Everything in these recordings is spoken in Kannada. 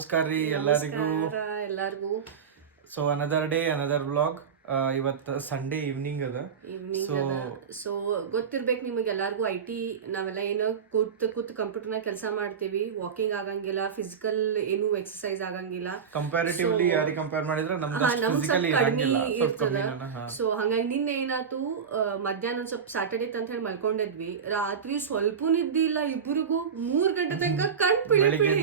ನಮಸ್ಕಾರ ರೀ ಎಲ್ಲರಿಗೂ. So another day another vlog. ಇವತ್ತು ಸಂಡೇ ಈವ್ನಿಂಗ್ ಅದ. ಸೊ ಗೊತ್ತಿರ್ಬೇಕು ನಿಮಗೆ ಎಲ್ಲರಿಗೂ. IT ನಾವೆಲ್ಲ ಏನೋ ಕೂತ್ ಕಂಪ್ಯೂಟರ್ನಾಗ ಕೆಲಸ ಮಾಡ್ತೀವಿ. ವಾಕಿಂಗ್ ಆಗಂಗಿಲ್ಲ, ಫಿಸಿಕಲ್ ಏನು ಎಕ್ಸರ್ಸೈಸ್ ಆಗಂಗಿಲ್ಲ. ಕಂಪ್ಯಾರಿಟಿವ್ಲಿ ಯಾರಿಗೆ ಕಂಪೇರ್ ಮಾಡಿದ್ರೆ ನಮ್ಗೆ ಸ್ವಲ್ಪ ಕಡಿಮೆ ಇರ್ತದ. ಸೊ ಹಂಗಾಗಿ ನಿನ್ನೆ ಏನಾಯ್ತು, ಮಧ್ಯಾಹ್ನ ಒಂದ್ ಸ್ವಲ್ಪ ಸ್ಯಾಟರ್ಡೇ ಅಂತ ಹೇಳಿ ಮಲ್ಕೊಂಡಿದ್ವಿ. ರಾತ್ರಿ ಸ್ವಲ್ಪ ನಿದ್ದಿ ಇಲ್ಲ ಇಬ್ಬರಿಗೂ, 3 ಗಂಟೆ ತನಕ ಕಣ್ ಪಿಳಿ.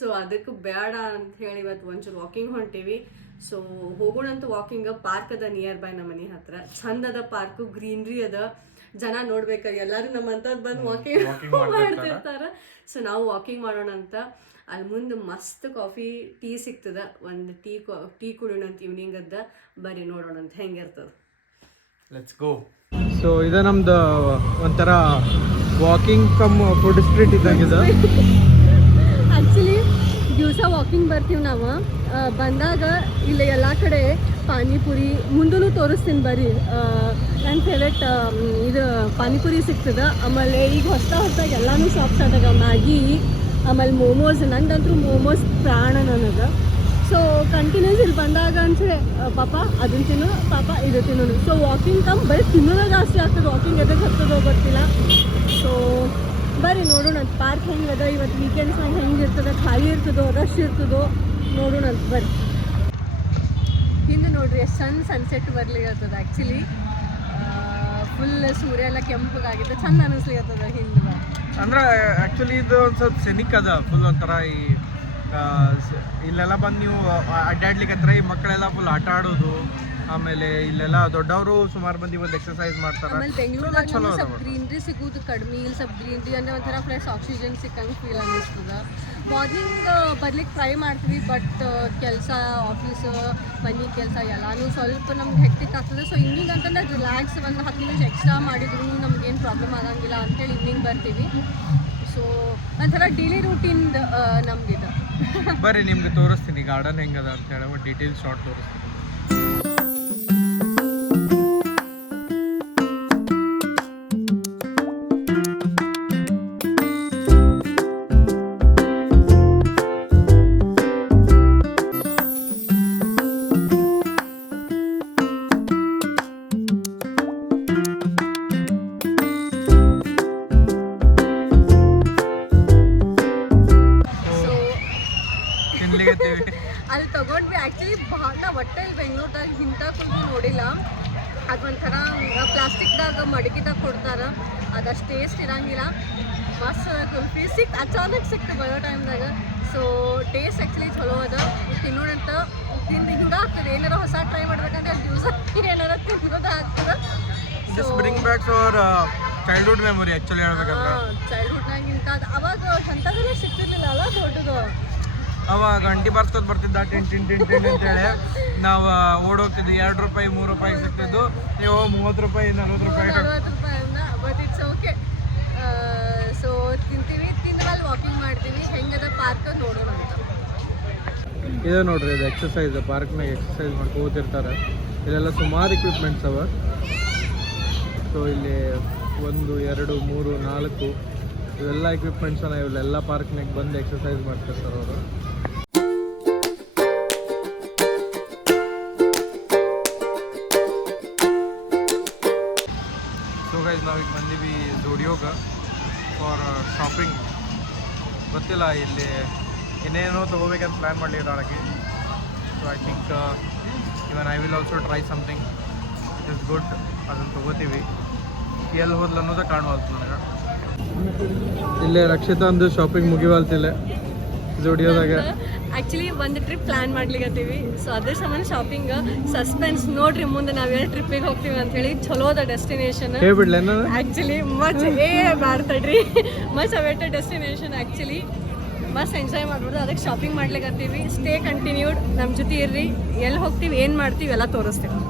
ಸೊ ಅದಕ್ಕೆ ಬೇಡ ಅಂತ ಹೇಳಿ ಇವತ್ತು ಒಂಚೂರು ವಾಕಿಂಗ್ ಹೊಂಟೀವಿ. ಸೊ ಹೋಗೋಣಂತ ವಾಕಿಂಗ್. ಪಾರ್ಕ್ ಅದ ನಿಯರ್ ಬೈ ನಮ್ಮ ಮನೆ ಹತ್ರ. ಚಂದ ಅದ ಪಾರ್ಕ್, ಗ್ರೀನ್ರಿ ಅದ. ಜನ ನೋಡ್ಬೇಕ, ಎಲ್ಲಾರು ನಮ್ಮಂತದ್ ಬಂದು ವಾಕಿಂಗ್ ಮಾಡ್ತಿರ್ತಾರ. ಸೊ ನಾವು ವಾಕಿಂಗ್ ಮಾಡೋಣ ಅಂತ. ಅಲ್ಲಿ ಮುಂದೆ ಮಸ್ತ್ ಕಾಫಿ ಟೀ ಸಿಗ್ತದ. ಒಂದು ಟೀ ಕುಡಿಯೋಣ ಅಂತ ಈವ್ನಿಂಗ್ ಅದ. ಬರ್ರಿ ನೋಡೋಣ ಅಂತ ಹೆಂಗಿರ್ತದ. Let's go. ಸೊ ಇದು ನಮ್ದು ಒಂಥರ ವಾಕಿಂಗ್ ಕಮ್ ಫುಡ್ ಸ್ಟ್ರೀಟ್ ಇದ್ದಂಗಿದೆ. ಆಕ್ಚುಲಿ ದಿವಸ ವಾಕಿಂಗ್ ಬರ್ತೀವಿ ನಾವು. ಬಂದಾಗ ಇಲ್ಲಿ ಎಲ್ಲ ಕಡೆ ಪಾನಿಪುರಿ ಮುಂದೂ ತೋರಿಸ್ತೀನಿ ಬರ್ರಿ. ನನ್ನ ಫೇವ್ರೇಟ್ ಇದು ಪಾನಿಪುರಿ ಸಿಗ್ತದೆ. ಆಮೇಲೆ ಈಗ ಹೊಸದಾಗಿ ಎಲ್ಲನೂ ಶಾಪ್ಸ್ ಆದಾಗ ಮ್ಯಾಗಿ, ಆಮೇಲೆ ಮೋಮೋಸ್. ನಂದಂತೂ ಮೋಮೋಸ್ ಪ್ರಾಣ ನನಗೆ. ಸೊ ಕಂಟಿನ್ಯೂಸ್ ಇಲ್ಲಿ ಬಂದಾಗ ಅನ್ಸೆ ಪಾಪ ಅದನ್ನು ತಿನ್ನು, ಪಾಪ ಇದು ತಿನ್ನೋದು. ಸೊ ವಾಕಿಂಗ್ ಕಮ್ ಬರೀ ತಿನ್ನೋದೇ ಜಾಸ್ತಿ ಆಗ್ತದೆ. ವಾಕಿಂಗ್ ಎದಕ್ಕೆ ಹತ್ತದೋ ಗೊತ್ತಿಲ್ಲ. ಸೊ ಬರ್ರಿ ನೋಡೋಣ ಪಾರ್ಕ್ ಹೆಂಗೆ ಅದ. ಇವತ್ತು ವೀಕೆಂಡ್ಸ್ನಾಗ ಹೆಂಗೆ ಇರ್ತದೆ, ಖಾಲಿ ಇರ್ತದೋ ರಶ್ ಇರ್ತದೋ ನೋಡೋಣ ಅಂತ ಬರ್ರಿ. ಹಿಂದೆ ನೋಡ್ರಿ ಎಷ್ಟು ಸನ್ಸೆಟ್ ಬರ್ಲಿಕ್ಕತ್ತದ. ಆ್ಯಕ್ಚುಲಿ ಫುಲ್ ಸೂರ್ಯ ಎಲ್ಲ ಕೆಂಪಗಾಗಿದೆ, ಚಂದ ಅನಿಸ್ಲಿಕ್ಕತ್ತದ ಹಿಂದೆ. ಅಂದ್ರೆ ಆ್ಯಕ್ಚುಲಿ ಇದು ಒಂದು ಸ್ವಲ್ಪ ಸೆನಿಕ್ ಅದ. ಫುಲ್ ಒಂಥರ ಈ ಇಲ್ಲೆಲ್ಲ ಬಂದು ನೀವು ಅಡ್ಡಾಡ್ಲಿಕ್ಕೆ ಹತ್ರ ಈ ಮಕ್ಕಳೆಲ್ಲ ಫುಲ್ ಆಟ ಆಡೋದು. ಆಮೇಲೆ ಇಲ್ಲೆಲ್ಲ ದೊಡ್ಡವರು ಸುಮಾರು ಮಂದಿ ಬಂದು ಎಕ್ಸರ್ಸೈಸ್ ಮಾಡ್ತಾರೆ. ಆಮೇಲೆ ಬೆಂಗಳೂರಾಗ ಸ್ವಲ್ಪ ಗ್ರೀನ್ರಿ ಸಿಗೋದು ಕಡಿಮೆ. ಇಲ್ಲಿ ಸ್ವಲ್ಪ ಗ್ರೀನ್ರಿ ಅಂದರೆ ಒಂಥರ ಫ್ರೆಶ್ ಆಕ್ಸಿಜನ್ ಸಿಕ್ಕಂಗೆ ಫೀಲ್ ಅನ್ನಿಸ್ತದೆ. ಮಾರ್ನಿಂಗ್ ಬರ್ಲಿಕ್ಕೆ ಟ್ರೈ ಮಾಡ್ತೀವಿ, ಬಟ್ ಕೆಲಸ, ಆಫೀಸು, ಮನೆ ಕೆಲಸ ಎಲ್ಲನೂ ಸ್ವಲ್ಪ ನಮ್ಗೆ ಹೆಕ್ಟಿಕ್ ಆಗ್ತದೆ. ಸೊ ಈವ್ನಿಂಗ್ ಅಂತಂದ್ರೆ ರಿಲ್ಯಾಕ್ಸ್ ಒಂದು 10 ನಿಮಿಷ ಎಕ್ಸ್ಟ್ರಾ ಮಾಡಿದ್ರು ನಮ್ಗೇನು ಪ್ರಾಬ್ಲಮ್ ಆಗಂಗಿಲ್ಲ ಅಂತೇಳಿ ಈವ್ನಿಂಗ್ ಬರ್ತೀವಿ. ಸೊ ಒಂಥರ ಡೈಲಿ ರೂಟೀನ್ ನಮ್ದಿದೆ. ಬರ್ರಿ ನಿಮ್ಗೆ ತೋರಿಸ್ತೀನಿ ಗಾರ್ಡನ್ ಹೆಂಗದ ಅಂತ ಹೇಳಿ ಒಂದು ಡೀಟೇಲ್ಸ್ ಶಾರ್ಟ್ ತೋರಿಸ್ತೀನಿ. ಅಲ್ಲಿ ತೊಗೊಂಡ್ವಿ. ಆ್ಯಕ್ಚುಲಿ ಭಾಳ ನಾವು ಒಟ್ಟೆ ಇಲ್ಲಿ ಬೆಂಗಳೂರ್ದಾಗ ಇಂಥ ಕುಲ್ಬಿ ನೋಡಿಲ್ಲ. ಅದೊಂಥರ ಪ್ಲಾಸ್ಟಿಕ್ದಾಗ ಮಡಗಿದಾಗ ಕೊಡ್ತಾರೆ, ಅದಷ್ಟು ಟೇಸ್ಟ್ ಇರೋಂಗಿಲ್ಲ. ಮಸ್ತ್ ಕುಲ್ಫಿ ಅಚಾನಕ್ ಸಿಕ್ತು ಬರೋ ಟೈಮ್ದಾಗ. ಸೊ ಟೇಸ್ಟ್ ಆ್ಯಕ್ಚುಲಿ ಚಲೋ ಅದ. ತಿನ್ನೋಣಂತ ತಿಂದು ಹಿಂಗೆ ಆಗ್ತದೆ. ಏನಾರ ಹೊಸ ಟ್ರೈ ಮಾಡ್ಬೇಕಂದ್ರೆ ಅಲ್ಲಿ ದಿವಸ ಏನಾರ ತಿನ್ನೋದು ಆಗ್ತದೆ. ಚೈಲ್ಡ್ಹುಡ್ ಮೆಮೊರಿ ಆ್ಯಕ್ಚುಲಿ ಹೇಳ್ಬೇಕಂದ್ರೆ ಚೈಲ್ಡ್ಹುಡ್ನಾಗಿಂತ ಅವಾಗ ಅಂಥದ್ದೆಲ್ಲ ಸಿಗ್ತಿರ್ಲಿಲ್ಲ ಅಲ್ಲ ದೊಡ್ಡದು. ಅವಾಗ ಅಂಟಿ ಬರ್ತಿದ್ದ ಟಿನ್ ಅಂತೇಳಿ ನಾವು ಓಡೋಗ್ತಿದ್ವಿ. 2 ರೂಪಾಯಿ 3 ರೂಪಾಯಿ ಸಿಗ್ತಿದ್ದು. ನೀವು 30 ರೂಪಾಯಿ 40 ರೂಪಾಯಿ ಬಟ್ ಇಟ್ಸ್ ಓಕೆ. ಸೊ ತಿಂತೀವಿ, ತಿಂದ್ಮೇಲೆ ವಾಕಿಂಗ್ ಮಾಡ್ತೀವಿ. ಹೆಂಗದ ಪಾರ್ಕ್ ನೋಡೋಣ ಅಂತ. ಇದೆ ನೋಡ್ರಿ, ಇದು ಎಕ್ಸಸೈಸ್ ಪಾರ್ಕ್ನಾಗ ಎಕ್ಸಸೈಸ್ ಮಾಡ್ಕೋತಿರ್ತಾರೆ. ಇಲ್ಲೆಲ್ಲ ಸುಮಾರು ಇಕ್ವಿಪ್ಮೆಂಟ್ಸ್ ಅವ. ಸೊ ಇಲ್ಲಿ 1 2 3 4 ಇವೆಲ್ಲ ಇಕ್ವಿಪ್ಮೆಂಟ್ಸನ್ನ ಇವೆಲ್ಲ ಪಾರ್ಕ್ನಾಗ ಬಂದು ಎಕ್ಸಸೈಸ್ ಮಾಡ್ತಿರ್ತಾರೆ ಅವರು. ಸೊ ಗೈಸ್ ನಾವೀಗ ಬಂದೀವಿ ಝೋಡಿಯೋಗ ಫಾರ್ ಶಾಪಿಂಗ್. ಗೊತ್ತಿಲ್ಲ ಇಲ್ಲಿ ಇನ್ನೇನೋ ತೊಗೋಬೇಕಂತ ಪ್ಲ್ಯಾನ್ ಮಾಡಲಿರೋಕ್ಕೆ. So I think even I will also try something it is good. ಅದನ್ನು ತೊಗೋತೀವಿ. ಎಲ್ಲಿ ಹೋದ್ಲು ಅನ್ನೋದೇ ಕಾಣುವಲ್ತು ನನಗೆ. ಇಲ್ಲೇ ರಕ್ಷಿತಾ ಒಂದು ಶಾಪಿಂಗ್ ಮುಗಿವಲ್ತಿಲ್ಲ ಝೋಡಿಯೋದಾಗ. ಆ್ಯಕ್ಚುಲಿ ಒಂದು ಟ್ರಿಪ್ ಪ್ಲ್ಯಾನ್ ಮಾಡ್ಲಿಕ್ಕತ್ತೀವಿ. ಸೊ ಅದ್ರ ಸಂಬಂಧ ಶಾಪಿಂಗ್ ಸಸ್ಪೆನ್ಸ್. ನೋಡ್ರಿ ಮುಂದೆ ನಾವೆಲ್ಲ ಟ್ರಿಪ್ಪಿಗೆ ಹೋಗ್ತೀವಿ ಅಂತ ಹೇಳಿ. ಚಲೋ ಅದ ಡೆಸ್ಟಿನೇಷನ್ ಆ್ಯಕ್ಚುಲಿ. ಮಚ್ ಮಾಡ್ತಡ್ರಿ ಮಚ್ ಅವೇಟೆಡ್ ಡೆಸ್ಟಿನೇಷನ್. ಆ್ಯಕ್ಚುಲಿ ಮಸ್ತ್ ಎಂಜಾಯ್ ಮಾಡ್ಬಿಡ್ದು. ಅದಕ್ಕೆ ಶಾಪಿಂಗ್ ಮಾಡ್ಲಿಕ್ಕತ್ತೀವಿ. ಸ್ಟೇ ಕಂಟಿನ್ಯೂಡ್, ನಮ್ಮ ಜೊತೆ ಇರ್ರಿ. ಎಲ್ಲಿ ಹೋಗ್ತೀವಿ, ಏನು ಮಾಡ್ತೀವಿ ಎಲ್ಲ ತೋರಿಸ್ತೀವಿ.